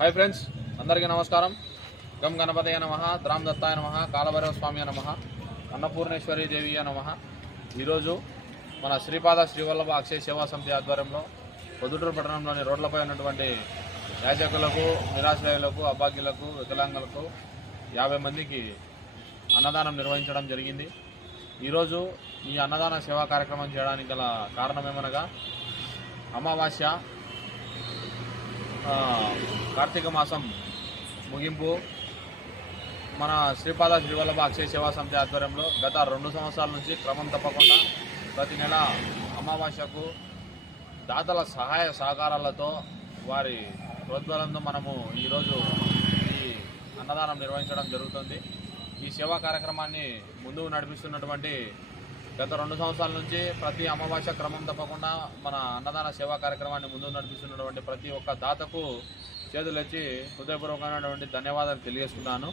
Hi friends अंदर की नमस्कार गम गणपतय नमः द्राम दत्ताय नमः कालभैरव स्वामी नमः अन्नपूर्णेश्वरी देवी नमः मन श्रीपाद श्रीवल्लभ अक्षय सेवा समिति आध्वर्यंलो పొద్దుటూరు పట్టణంలోని రోడ్లపై ఉన్నటువంటి యాజకులకు నిరాశ్రయులకు అభాగ్యులకు వికలాంగులకు 50 మందికి అన్నదానం నిర్వహించడం జరిగింది। ఈరోజు ఈ అన్నదాన సేవా కార్యక్రమం చేయడానికి గల కారణం ఏమనగా అమావాస్య కార్తీక మాసం ముగింపు మన శ్రీపాద శ్రీవల్లభ అక్షయ సేవా సమితి ఆధ్వర్యంలో గత 2 సంవత్సరాల నుంచి క్రమం తప్పకుండా ప్రతి నెల అమావాస్యకు దాతల సహాయ సహకారాలతో వారి ప్రోద్బలంతో మనము ఈరోజు ఈ అన్నదానం నిర్వహించడం జరుగుతుంది। ఈ సేవా కార్యక్రమాన్ని ముందుకు నడిపిస్తున్నటువంటి గత 2 సంవత్సరాల నుంచి ప్రతి అమావాస్య క్రమం తప్పకుండా మన అన్నదాన సేవా కార్యక్రమాన్ని ముందుకు నడిపిస్తున్నటువంటి ప్రతి ఒక్క దాతకు చేతులెత్తి హృదయపూర్వకమైనటువంటి ధన్యవాదాలు తెలియజేస్తున్నాను।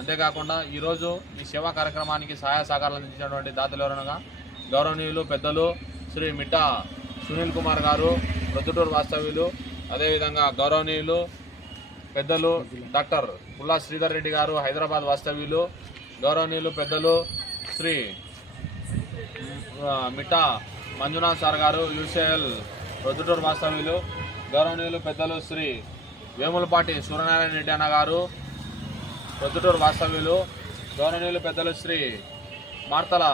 అంతేకాకుండా ఈరోజు ఈ సేవా కార్యక్రమానికి సహాయ సహకారాలు అందించినటువంటి దాతలు ఎవరనగా గౌరవనీయులు పెద్దలు శ్రీ మిట్టా సునీల్ కుమార్ గారు ప్రొద్దుటూరు వాస్తవ్యులు, అదేవిధంగా గౌరవనీయులు పెద్దలు డాక్టర్ పుల్లా శ్రీధర్ రెడ్డి గారు హైదరాబాద్ వాస్తవ్యులు, గౌరవనీయులు పెద్దలు శ్రీ మిట్టా మంజునాథ్ సార్ గారు యూసీఎల్ ప్రొద్దుటూరు వాస్తవ్యులు, గౌరవనీయులు పెద్దలు శ్రీ వేములపాటి సూర్యనారాయణ రెడ్డి అన్న గారు ప్రొద్దుటూరు వాస్తవ్యులు, గౌరవనీయులు పెద్దలు శ్రీ మార్తల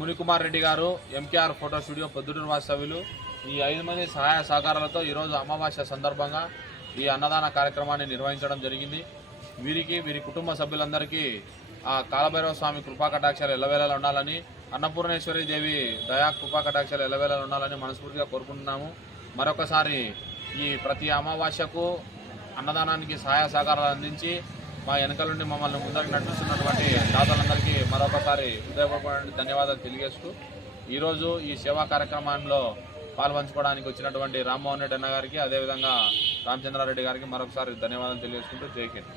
మునికుమార్ రెడ్డి గారు ఎంకేఆర్ ఫోటో స్టూడియో పొద్దుటూరు వాస్తవ్యులు। ఈ 5 మంది సహాయ సహకారాలతో ఈరోజు అమావాస్య సందర్భంగా ఈ అన్నదాన కార్యక్రమాన్ని నిర్వహించడం జరిగింది। వీరి కుటుంబ సభ్యులందరికీ ఆ కాలభైరవ స్వామి కృపా కటాక్షాలు ఎల్లవేళలా ఉండాలని, అన్నపూర్ణేశ్వరి దేవి దయా కృపా కటాక్షాలు ఎల్లవేళలా ఉండాలని మనస్ఫూర్తిగా కోరుకుంటున్నాము। మరొకసారి ఈ ప్రతి అమావాస్యకు అన్నదానానికి సహాయ సహకారాలు అందించి మా వెనకాల నుండి మమ్మల్ని ముందరికి నడిపిస్తున్నటువంటి దాతలందరికీ మరొకసారి హృదయపూర్వకమైన ధన్యవాదాలు తెలియజేస్తూ ఈరోజు ఈ సేవా కార్యక్రమంలో పాల్పంచుకోవడానికి వచ్చినటువంటి రామ్మోహన్ రెడ్డి అన్న గారికి, అదేవిధంగా రామచంద్రారెడ్డి గారికి మరొకసారి ధన్యవాదాలు తెలియజేసుకుంటూ జై హింద్।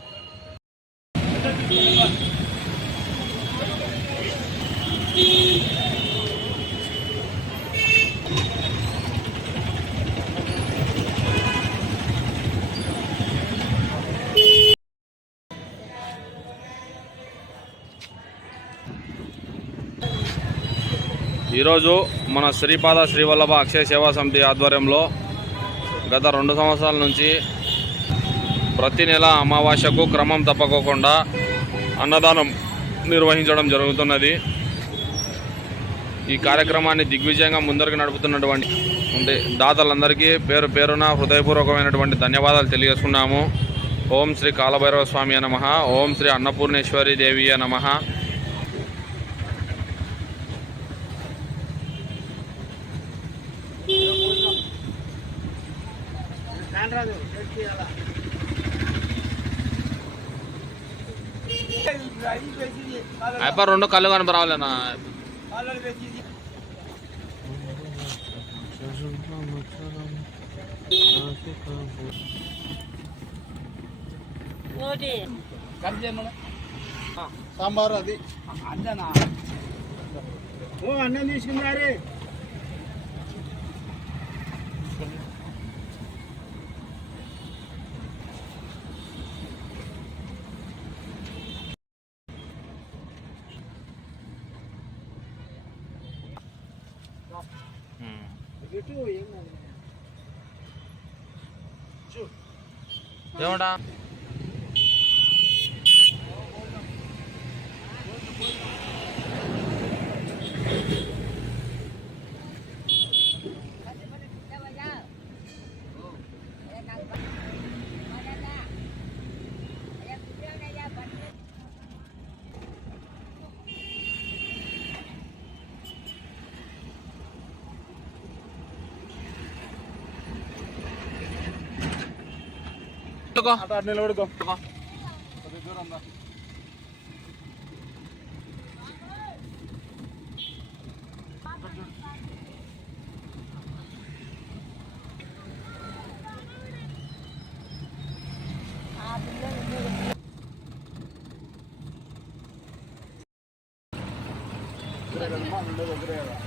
ఈరోజు మన శ్రీపాద శ్రీవల్లభ అక్షయ సేవా సమితి ఆధ్వర్యంలో గత 2 సంవత్సరాల నుంచి ప్రతి నెల అమావాస్యకు క్రమం తప్పకోకుండా అన్నదానం నిర్వహించడం జరుగుతున్నది। ఈ కార్యక్రమాన్ని దిగ్విజయంగా ముందరికి నడుపుతున్నటువంటి దాతలందరికీ పేరు పేరున హృదయపూర్వకమైనటువంటి ధన్యవాదాలు తెలియజేస్తున్నాము। ఓం శ్రీ కాలభైరవ స్వామి నమః, ఓం శ్రీ అన్నపూర్ణేశ్వరి దేవి నమః। అయిపోయి 2 కళ్ళు కనపరావాలేనా? సాంబారు అది అన్ననా అన్నం తీసుకున్నారే ఏమంటా నిలబడుకో దగ్గర